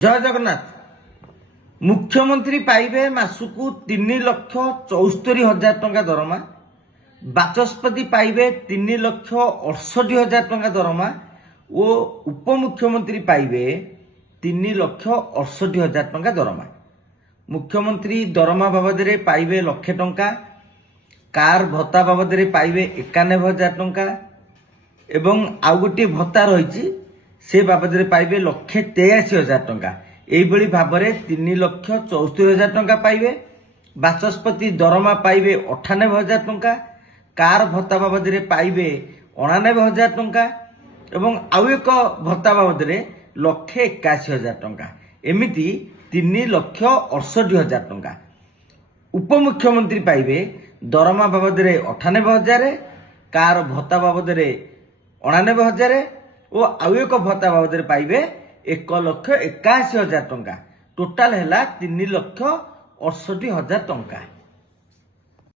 ଜୟ ଜଗନ୍ନାଥ। ମୁଖ୍ୟମନ୍ତ୍ରୀ ପାଇବେ ମାସକୁ 3,74,000 ଟଙ୍କା ଦରମା, ବାଚସ୍ପତି ପାଇବେ 3,68,000 ଟଙ୍କା ଦରମା ଓ ଉପମୁଖ୍ୟମନ୍ତ୍ରୀ ପାଇବେ 3,68,000 ଟଙ୍କା ଦରମା। ମୁଖ୍ୟମନ୍ତ୍ରୀ ଦରମା ବାବଦରେ ପାଇବେ 1,00,000 ଟଙ୍କା, କାର ଭତ୍ତା ବାବଦରେ ପାଇବେ 91,000 ଟଙ୍କା ଏବଂ ଆଉ ଗୋଟିଏ ଭତ୍ତା ରହିଛି ସେ ବାବଦରେ ପାଇବେ 1,83,000 ଟଙ୍କା। ଏଇଭଳି ଭାବରେ 3,74,000 ଟଙ୍କା ପାଇବେ। ବାଚସ୍ପତି ଦରମା ପାଇବେ 98,000 ଟଙ୍କା, କାର ଭତ୍ତା ବାବଦରେ ପାଇବେ 89,000 ଟଙ୍କା ଏବଂ ଆଉ ଏକ ଭତ୍ତା ବାବଦରେ 1,81,000 ଟଙ୍କା। ଏମିତି 3,68,000 ଟଙ୍କା। ଉପମୁଖ୍ୟମନ୍ତ୍ରୀ ପାଇବେ ଦରମା ବାବଦରେ 98,000, କାର ଭତ୍ତା ବାବଦରେ 89,000 ଓ ଆଉ ଏକ ଭତ୍ତା ବାବଦରେ ପାଇବେ 1,81,000 ଟଙ୍କା। ଟୋଟାଲ ହେଲା 3,68,000 ଟଙ୍କା।